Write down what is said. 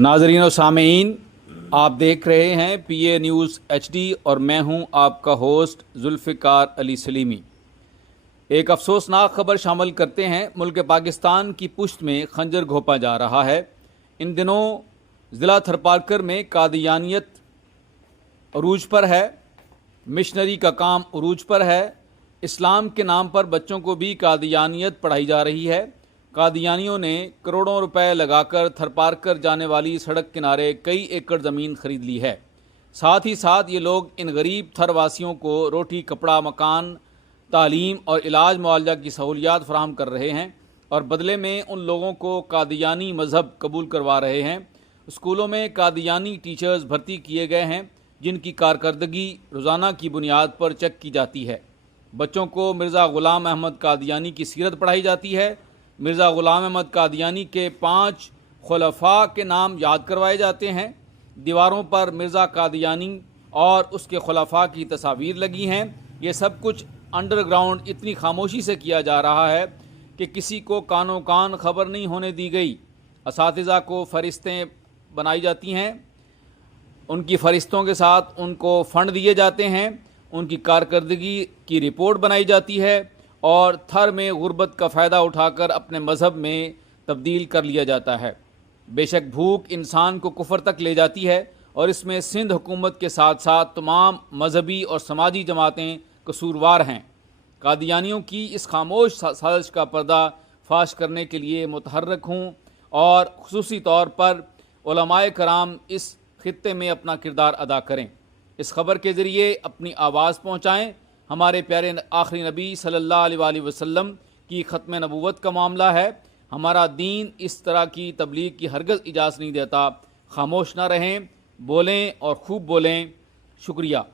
नाजरीन और सामीन, आप देख रहे हैं PA न्यूज़ HD और मैं हूं आपका होस्ट जुल्फ़िकार अली सलीमी। एक अफसोसनाक खबर शामिल करते हैं। मुल्क पाकिस्तान की पुश्त में खंजर घोंपा जा रहा है। इन दिनों ज़िला थरपारकर में कादियानियत अरूज पर है, मिशनरी का काम अरूज पर है। इस्लाम के नाम पर बच्चों को भी कादियानियत पढ़ाई जा रही है। कादियानियों ने करोड़ों रुपए लगाकर थरपारकर जाने वाली सड़क किनारे कई एकड़ ज़मीन खरीद ली है। साथ ही साथ ये लोग इन गरीब थर वासियों को रोटी, कपड़ा, मकान, तालीम और इलाज मुआवजा की सहूलियात फराहम कर रहे हैं और बदले में उन लोगों को कादियानी मज़हब कबूल करवा रहे हैं। स्कूलों में कादियानी टीचर्स भर्ती किए गए हैं जिनकी कारकर्दगी रोज़ाना की बुनियाद पर चेक की जाती है। बच्चों को मिर्ज़ा ग़ुलाम अहमद कादियानी की सीरत पढ़ाई जाती है। मिर्ज़ा ग़ुलाम अहमद कादियानी के 5 खुलफा के नाम याद करवाए जाते हैं। दीवारों पर मिर्ज़ा कादियानी और उसके खुलफा की तस्वीर लगी हैं। ये सब कुछ अंडरग्राउंड इतनी खामोशी से किया जा रहा है कि किसी को कानो कान खबर नहीं होने दी गई। असातिज़ा को फ़रिश्तें बनाई जाती हैं, उनकी फ़रिश्तों के साथ उनको फ़ंड दिए जाते हैं, उनकी कारकर्दगी की रिपोर्ट बनाई जाती है और थर में गुर्बत का फ़ायदा उठाकर अपने मज़हब में तब्दील कर लिया जाता है। बेशक भूख इंसान को कुफर तक ले जाती है और इसमें सिंध हुकूमत के साथ साथ तमाम मजहबी और समाजी जमातें कसूरवार हैं। कादियानियों की इस खामोश साजिश का पर्दा फाश करने के लिए मुतहर्रिक हूँ और खुसूसी तौर पर उलमाए कराम इस खित्ते में अपना किरदार अदा करें। इस खबर के ज़रिए अपनी आवाज़ पहुँचाएँ। हमारे प्यारे आखिरी नबी सल्लल्लाहु अलैहि वसल्लम की ख़त्म नबूवत का मामला है। हमारा दीन इस तरह की तबलीग की हरगज़ इजाज़त नहीं देता। खामोश ना रहें, बोलें और खूब बोलें। शुक्रिया।